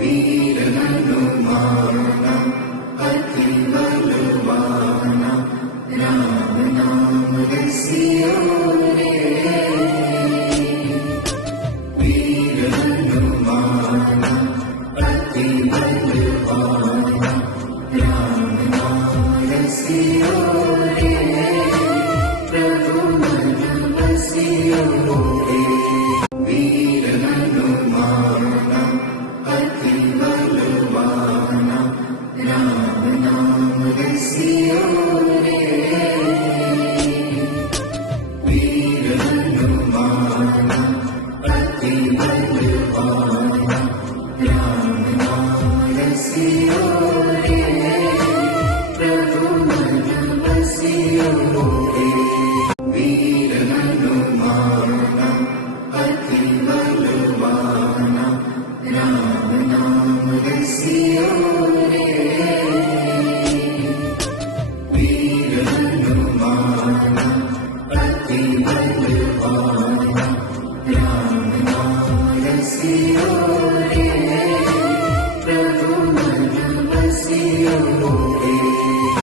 वीर हनुमान अति बलवान, राम नाम रसिया रे। वीर हनुमान अति बलवान, राम नाम रसिया रे। प्रभु मन बसिया रे। वीर हनुमान अति बलवान, राम नाम रसिया रे। वीर हनुमान अति बलवान, राम नाम रसिया रे। प्रभु मन बसिया रे।